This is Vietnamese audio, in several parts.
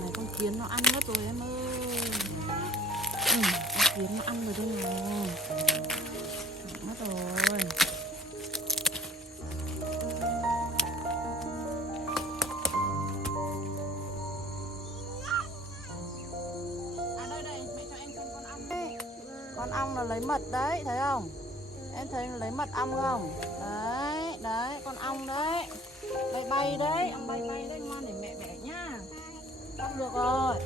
này con kiến nó ăn mất rồi em ơi. Con kiến nó ăn rồi đây này. Mất rồi. À đây mẹ cho em xem con ong. Con ong nó lấy mật đấy, thấy không? Em thấy nó lấy mật ong không? Đấy, con ong đấy. Bay đấy, ong bay đấy, ngoan để mẹ bẻ nhá. Không được rồi.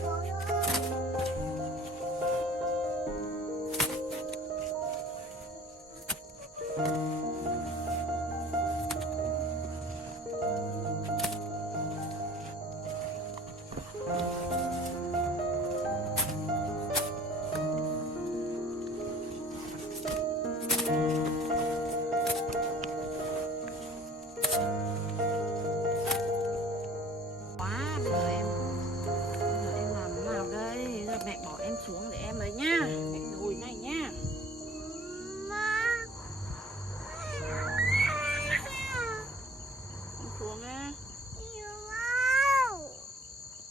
Xuống để em lấy nhá, mẹ ngồi này nhá. Không xuống á?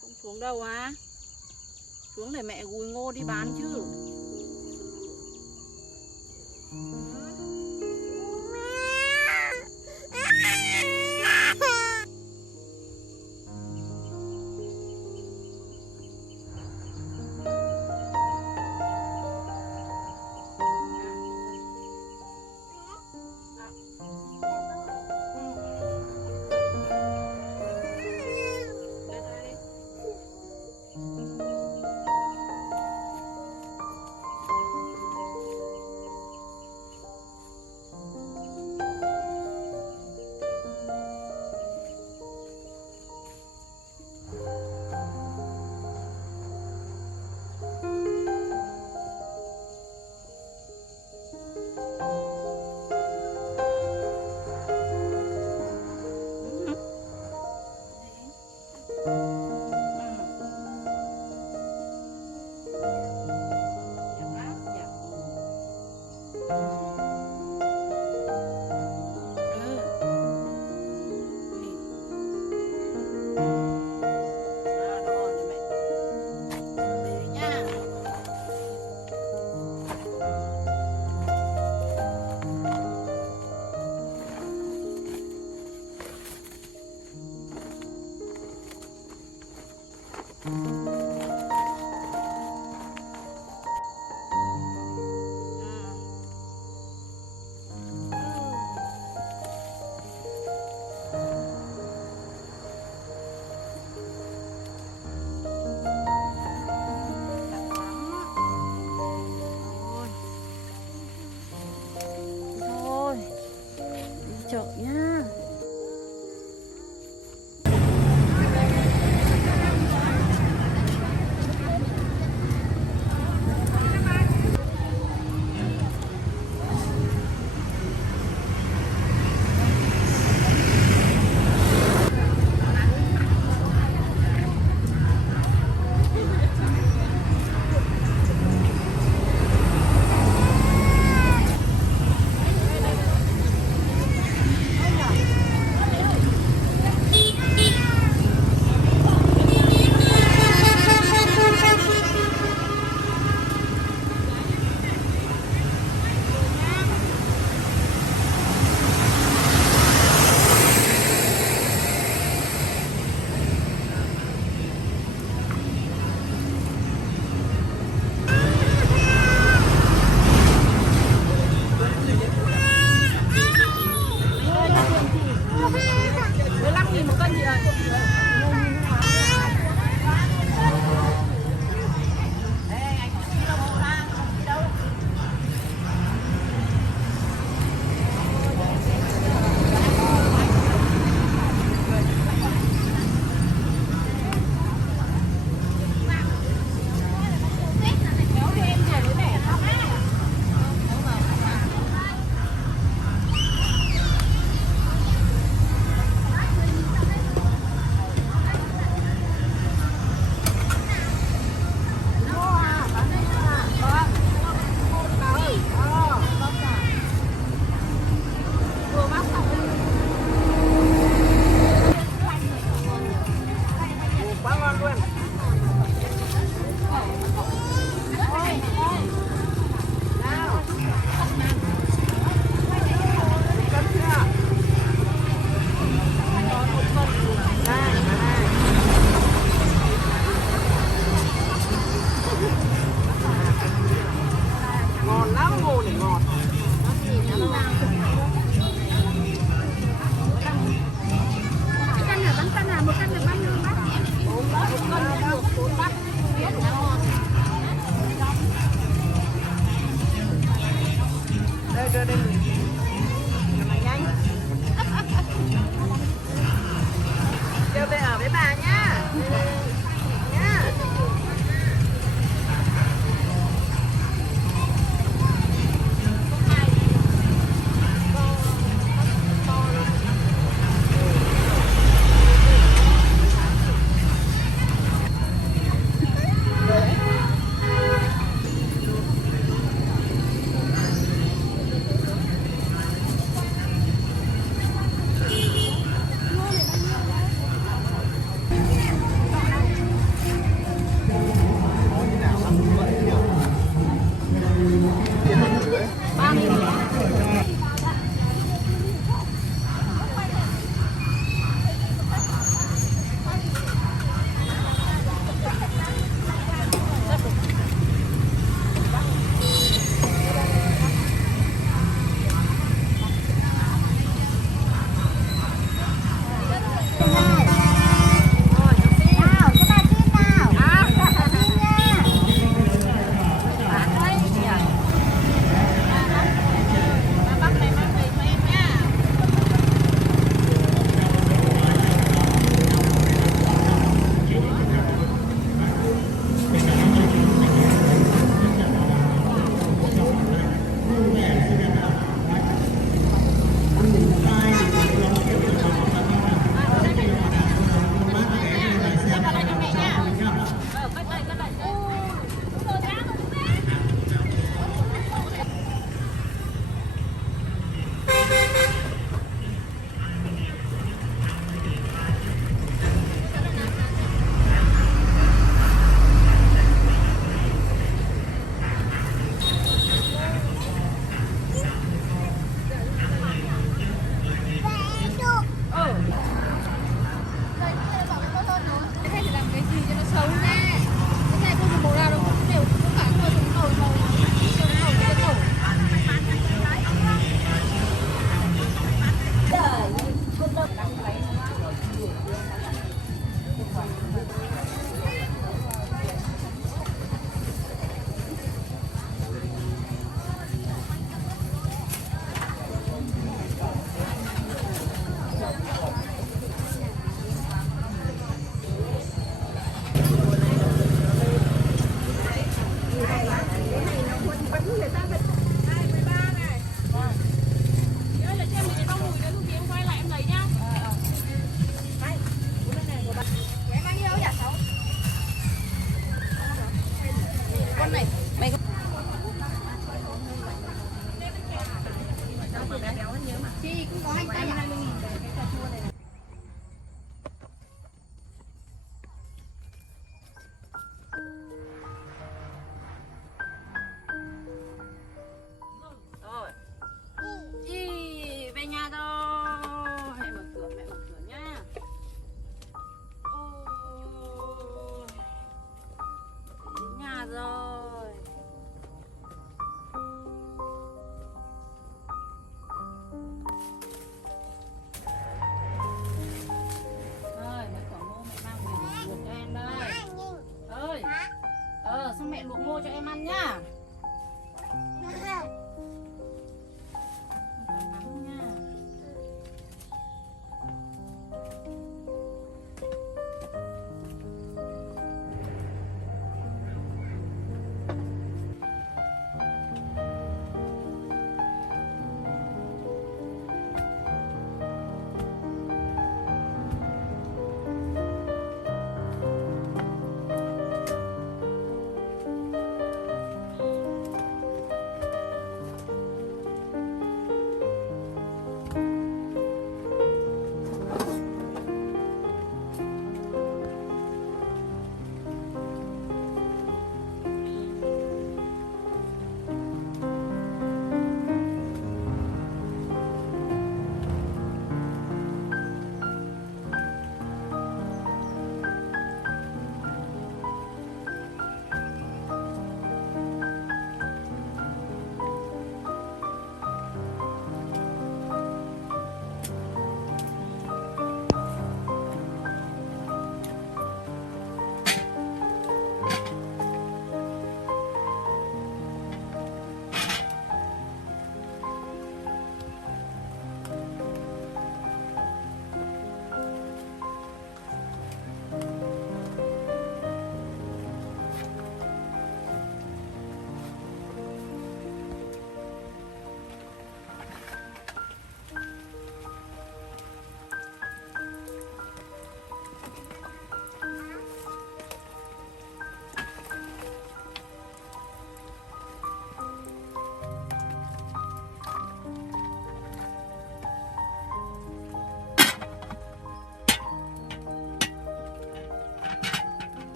Không xuống đâu á? Xuống để mẹ gùi ngô đi bán chứ. Chợ nhá.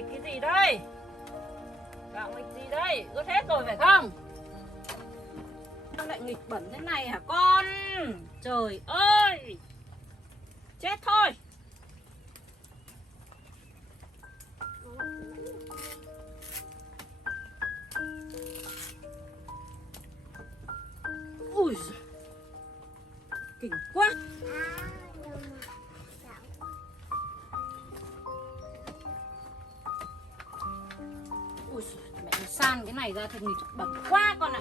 nghịch cái gì đây? Cạo nghịch gì đây? Ướt hết rồi phải không? Sao lại nghịch bẩn thế này hả con? Trời ơi! Chết thôi! Ui giời, kinh quá. Ui giời, mẹ san cái này ra thì nghịch bẩn quá con ạ.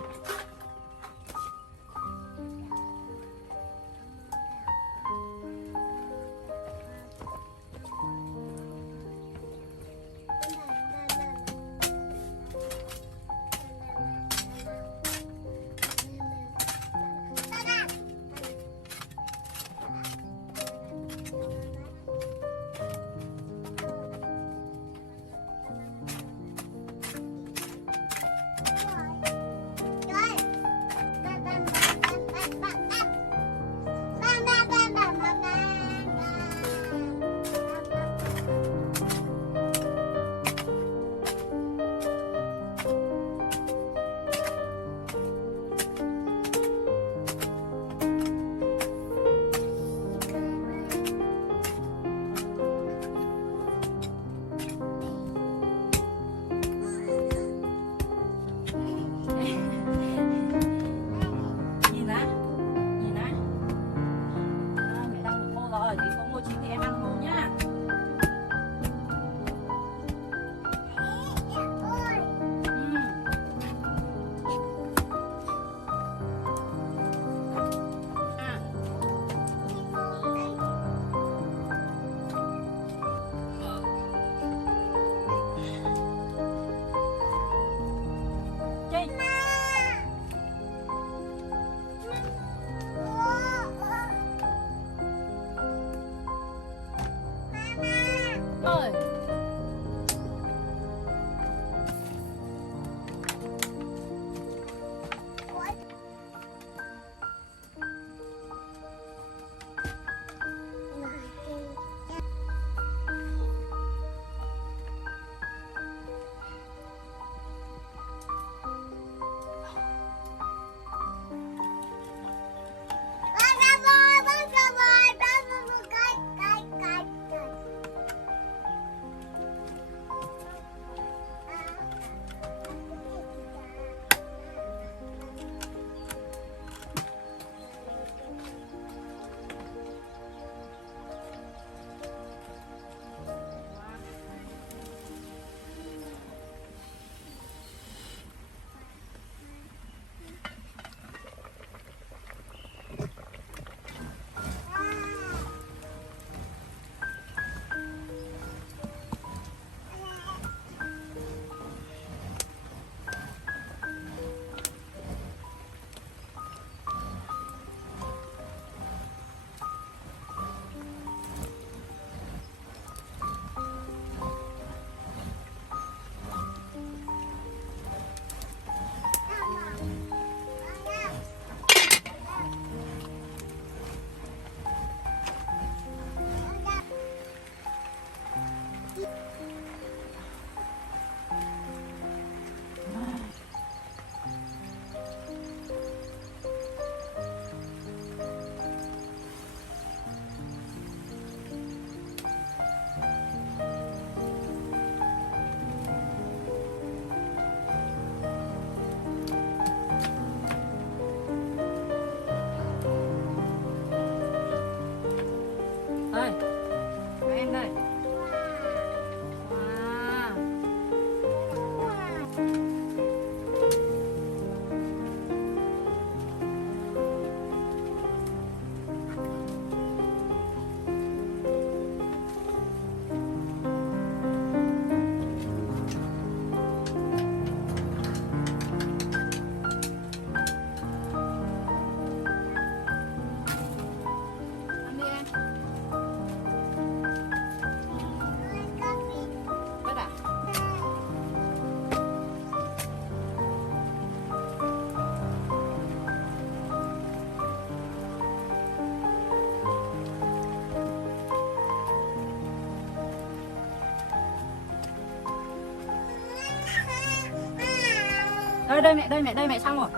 Đây mẹ xong rồi.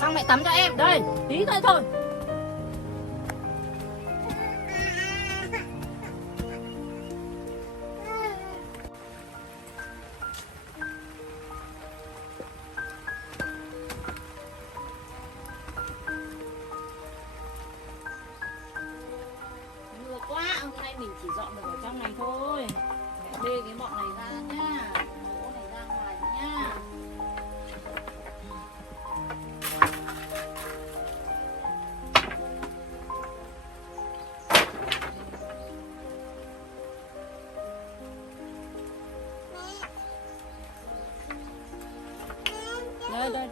Xong mẹ tắm cho em. Đây, tí thôi thôi. Mưa quá, hôm nay mình chỉ dọn được ở trong này thôi. Mẹ bê cái bọn này ra nhá. Gỗ này ra ngoài nhá. Đây.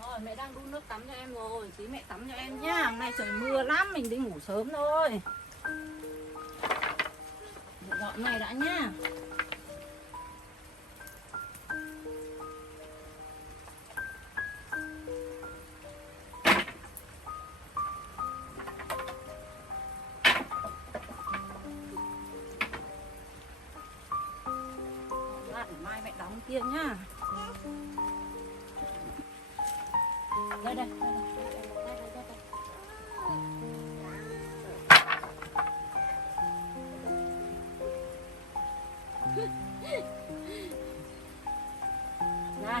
Rồi mẹ đang đun nước tắm cho em rồi, tí mẹ tắm cho em nhá. Hôm nay trời mưa lắm, mình đi ngủ sớm thôi. Mẹ dọn này đã nhá. Lát để mai mẹ đóng kia nhá. Đây.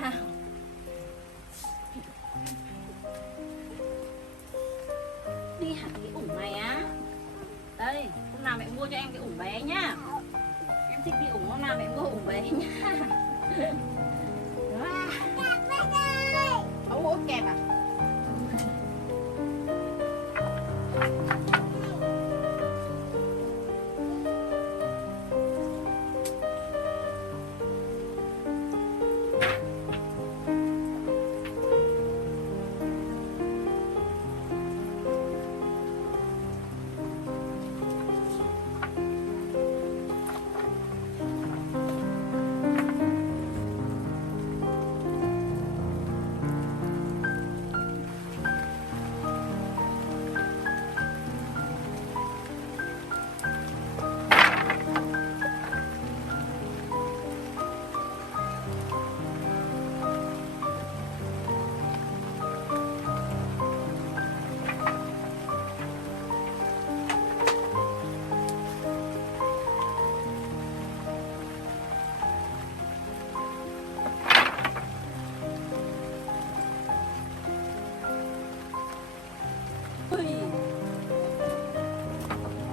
Nào. Đi hẳn cái ủng này á. Đây, hôm nào mẹ mua cho em cái ủng bé nhá. Em thích đi ủng, hôm nào mẹ mua ủng bé nhá. Ấu kẹp à?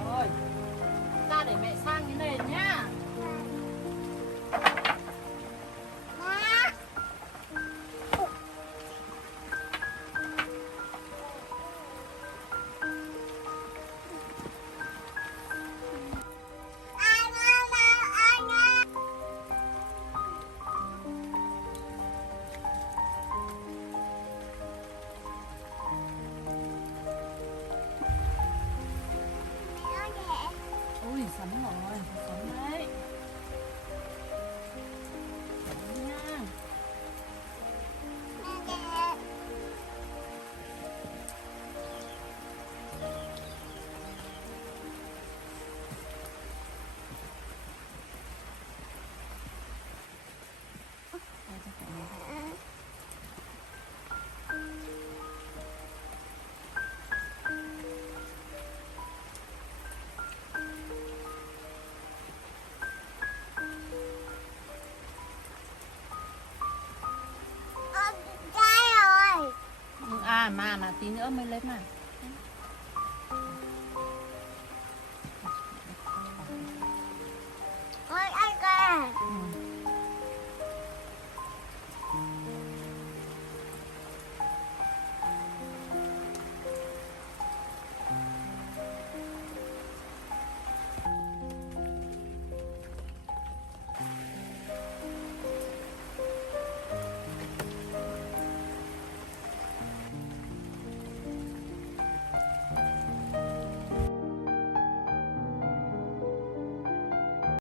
Rồi, ra để mẹ sang cái nền nhá. Ui, sắm rồi, sắm đấy. Sắm nha. À mà tí nữa mới lấy mà.